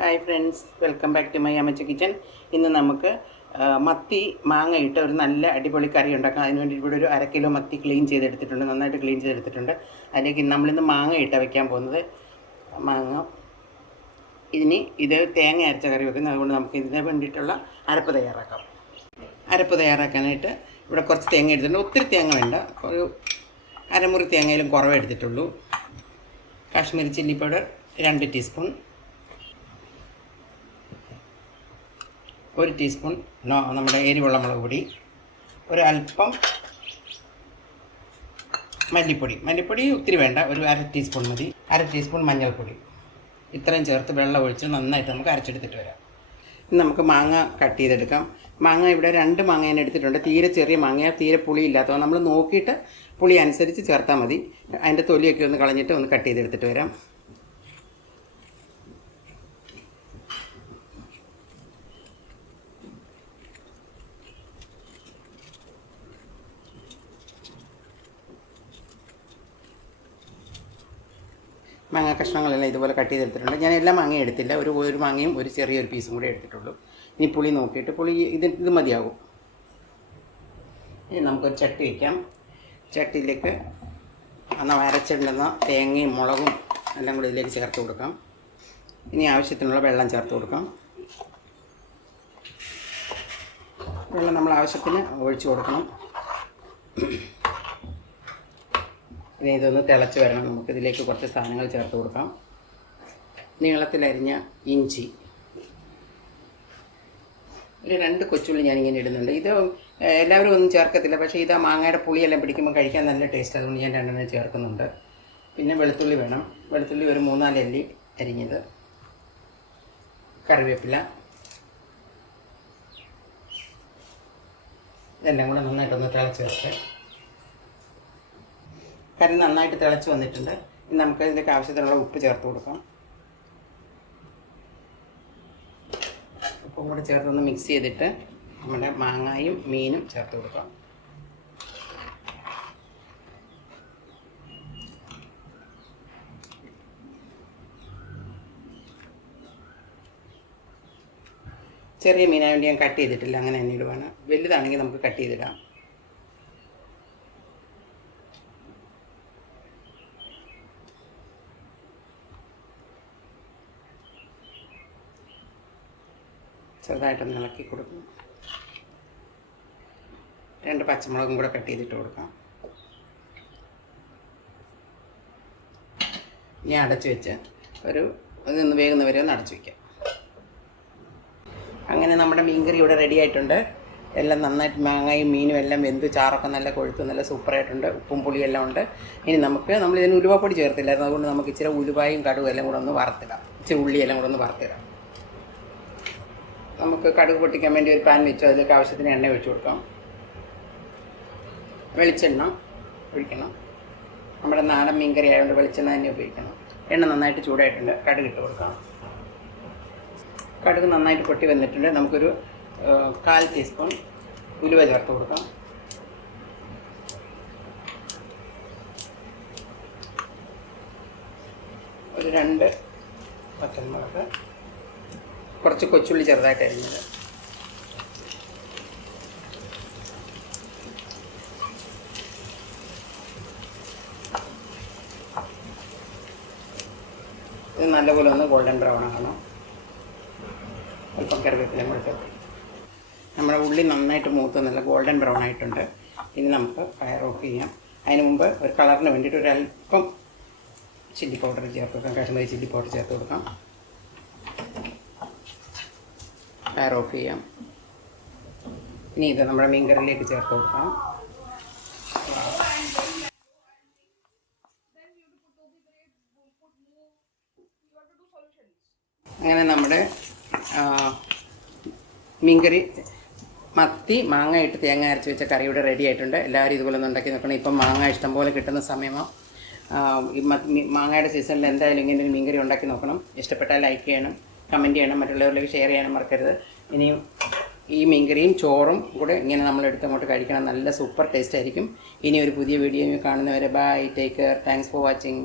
Hi friends, welcome back to my Ammachi kitchen. ഇന്ന് നമുക്ക് മത്തി മാങ്ങ ഇട്ട് ഒരു നല്ല അടിപൊളി കറി ഉണ്ടാക്കാം. അതിനുവേണ്ടി ഇവിടെ ഒരു 1/2 കിലോ മത്തി ക്ലീൻ ചെയ്തെടുത്തിട്ടുണ്ട്, നന്നായിട്ട് ക്ലീൻ ചെയ്തെടുത്തിട്ടുണ്ട്. അതിലേക്ക് നമ്മളിന്ന് മാങ്ങ ഇട്ടാണ് വയ്ക്കാൻ പോകുന്നത്. മാങ്ങ ഇത് തേങ്ങ അരച്ച കറി വെക്കുന്നത്, അതുകൊണ്ട് നമുക്ക് ഇതിന് വേണ്ടിയിട്ടുള്ള അരപ്പ് തയ്യാറാക്കാം. അരപ്പ് തയ്യാറാക്കാനായിട്ട് ഇവിടെ കുറച്ച് തേങ്ങ എടുത്തിട്ടുണ്ട്. ഒത്തിരി തേങ്ങ വേണ്ട, ഒരു അരമുറി തേങ്ങയിലും കുറവേ എടുത്തിട്ടുള്ളൂ. Kashmiri chilli powder 2 teaspoon, 1 teaspoon നമ്മുടെ എരിവുള്ള മുളക് പൊടി, ഒരു അല്പം മല്ലിപ്പൊടി ഒത്തിരി വേണ്ട, ഒരു 1/2 ടീസ്പൂൺ മതി. 1/2 ടീസ്പൂൺ മഞ്ഞൾപ്പൊടി. ഇത്രയും ചേർത്ത് വെള്ളം ഒഴിച്ച് നന്നായിട്ട് നമുക്ക് അരച്ചെടുത്തിട്ട് വരാം. ഇനി നമുക്ക് മാങ്ങ കട്ട് ചെയ്തെടുക്കാം. മാങ്ങ ഇവിടെ 2 മാങ്ങ ഞാൻ എടുത്തിട്ടുണ്ട്. തീരെ ചെറിയ മാങ്ങ, തീരെ പുളി ഇല്ലാത്തത്. നമ്മൾ നോക്കിയിട്ട് പുളി അനുസരിച്ച് ചേർത്താൽ മതി. അതിൻ്റെ തൊലിയൊക്കെ ഒന്ന് കളഞ്ഞിട്ട് ഒന്ന് കട്ട് ചെയ്തെടുത്തിട്ട് വരാം. മാങ്ങ കഷ്ണങ്ങളെല്ലാം ഇതുപോലെ കട്ട് ചെയ്തെടുത്തിട്ടുണ്ട്. ഞാൻ എല്ലാ മാങ്ങയും എടുത്തില്ല, ഒരു മാങ്ങയും ഒരു ചെറിയൊരു പീസും കൂടെ എടുത്തിട്ടുള്ളൂ. ഇനി പുളി നോക്കിയിട്ട് ഇത് മതിയാകും. ഇനി നമുക്കൊരു ചട്ടി വയ്ക്കാം. ചട്ടിയിലേക്ക് അരച്ചിടുന്ന തേങ്ങയും മുളകും എല്ലാം കൂടി ഇതിലേക്ക് ചേർത്ത് കൊടുക്കാം. ഇനി ആവശ്യത്തിനുള്ള വെള്ളം ചേർത്ത് കൊടുക്കാം. വെള്ളം നമ്മൾ ആവശ്യത്തിന് ഒഴിച്ചു കൊടുക്കണം. ഇനി ഇതൊന്ന് തിളച്ച് വരണം. നമുക്കിതിലേക്ക് കുറച്ച് സാധനങ്ങൾ ചേർത്ത് കൊടുക്കാം. നീളത്തിലരിഞ്ഞ ഇഞ്ചി, ഒരു 2 കൊച്ചുള്ളി ഞാനിങ്ങനെ ഇടുന്നുണ്ട്. ഇത് എല്ലാവരും ഒന്നും ചേർക്കത്തില്ല, പക്ഷേ ഇത് ആ മാങ്ങയുടെ പുളിയെല്ലാം പിടിക്കുമ്പോൾ കഴിക്കാൻ നല്ല ടേസ്റ്റ്, അതുകൊണ്ട് ഞാൻ 2 ചേർക്കുന്നുണ്ട്. പിന്നെ വെളുത്തുള്ളി വേണം. വെളുത്തുള്ളി ഒരു 3-4 അല്ലി അരിഞ്ഞത്, കറിവേപ്പില, ഇതെല്ലാം കൂടെ നന്നായിട്ടൊന്ന് തിളച്ച് വെച്ച്. കറി നന്നായിട്ട് തിളച്ച് വന്നിട്ടുണ്ട്. ഇനി നമുക്ക് ഇതിലേക്ക് ആവശ്യത്തിനുള്ള ഉപ്പ് ചേർത്ത് കൊടുക്കാം. ഉപ്പും കൂടെ ചേർത്തൊന്ന് മിക്സ് ചെയ്തിട്ട് നമ്മുടെ മാങ്ങായും മീനും ചേർത്ത് കൊടുക്കാം. ചെറിയ മീനായ വേണ്ടി ഞാൻ കട്ട് ചെയ്തിട്ടില്ല, അങ്ങനെ തന്നെ ഇടുവാണ്. വലുതാണെങ്കിൽ നമുക്ക് കട്ട് ചെയ്തിടാം. ചെറുതായിട്ടൊന്ന് ഇളക്കി കൊടുക്കും. 2 പച്ചമുളകും കൂടെ കട്ട് ചെയ്തിട്ട് കൊടുക്കാം. ഇനി അടച്ചു വെച്ച് ഇതൊന്ന് വേകുന്ന വരെ ഒന്ന് അടച്ചു വയ്ക്കാം. അങ്ങനെ നമ്മുടെ മീൻകറി ഇവിടെ റെഡി ആയിട്ടുണ്ട്. എല്ലാം നന്നായിട്ട് മാങ്ങയും മീനും എല്ലാം വെന്ത് ചാറൊക്കെ നല്ല കൊഴുത്ത് നല്ല സൂപ്പറായിട്ടുണ്ട്. ഉപ്പും പുളിയെല്ലാം ഉണ്ട്. ഇനി നമ്മളിതിന് ഉലുവപ്പൊടി ചേർത്തില്ലായിരുന്നു, അതുകൊണ്ട് നമുക്ക് ഇച്ചിരി ഉലുവായും കടുകും എല്ലാം കൂടെ ഒന്ന് വറുത്തിടാം. ഇച്ചിരി ഉള്ളിയെല്ലാം കൂടെ ഒന്ന് വറുത്തിടാം. നമുക്ക് കടുക് പൊട്ടിക്കാൻ വേണ്ടി ഒരു പാൻ വെച്ചു. അതിലേക്ക് ആവശ്യത്തിന് എണ്ണ ഒഴിച്ചു കൊടുക്കാം. വെളിച്ചെണ്ണ ഒഴിക്കണം. നമ്മുടെ നാടൻ മീൻകറി ആയതുകൊണ്ട് വെളിച്ചെണ്ണ തന്നെ ഉപയോഗിക്കണം. എണ്ണ നന്നായിട്ട് ചൂടായിട്ടുണ്ട്. കടുക് ഇട്ട് കൊടുക്കാം. കടുക് നന്നായിട്ട് പൊട്ടി വന്നിട്ടുണ്ട്. നമുക്കൊരു 1/4 ടീസ്പൂൺ ഉലുവ ചേർത്ത് കൊടുക്കാം. ഒരു 2 പച്ചമുളക്, കുറച്ച് കൊച്ചുള്ളി ചെറുതായിട്ട് അരിഞ്ഞത്, ഇത് നല്ലപോലെ ഒന്ന് ഗോൾഡൻ ബ്രൗൺ ആകണം. അല്പം കറിവേപ്പില കൂടെ ചേർത്ത്. നമ്മുടെ ഉള്ളി നന്നായിട്ട് മൂത്ത് നല്ല ഗോൾഡൻ ബ്രൗൺ ആയിട്ടുണ്ട്. ഇനി നമുക്ക് ഫയർ ഓഫ് ചെയ്യാം. അതിന് മുമ്പ് ഒരു കളറിന് വേണ്ടിയിട്ട് ഒരല്പം ചില്ലി പൗഡർ ചേർത്ത് കൊടുക്കാം. കാശ്മീരി ചില്ലി പൗഡർ ചേർത്ത് കൊടുക്കാം. ഫയർ ഓഫ് ചെയ്യാം. ഇനി ഇത് നമ്മുടെ മീൻകറിയിലേക്ക് ചേർത്ത് കൊടുക്കാം. അങ്ങനെ നമ്മുടെ മീൻകറി മത്തി മാങ്ങ ഇട്ട് തേങ്ങ അരച്ച് വെച്ച കറി ഇവിടെ റെഡി ആയിട്ടുണ്ട്. എല്ലാവരും ഇതുപോലെ ഒന്ന് ഉണ്ടാക്കി നോക്കണം. ഇപ്പം മാങ്ങ ഇഷ്ടം പോലെ കിട്ടുന്ന സമയമാണ്. ഈ മാങ്ങയുടെ സീസണിൽ എന്തായാലും ഇങ്ങനെ ഒരു മീൻകറി ഉണ്ടാക്കി നോക്കണം. ഇഷ്ടപ്പെട്ടാൽ ലൈക്ക് ചെയ്യണം, കമൻറ്റ് ചെയ്യണം, മറ്റുള്ളവരിലേക്ക് ഷെയർ ചെയ്യാനും മറക്കരുത്. ഇനിയും ഈ മീൻകറിയും ചോറും കൂടെ ഇങ്ങനെ നമ്മളെടുത്ത് അങ്ങോട്ട് കഴിക്കണം. നല്ല സൂപ്പർ ടേസ്റ്റ് ആയിരിക്കും. ഇനി ഒരു പുതിയ വീഡിയോ കാണുന്നവരെ bye, take care, thanks for watching.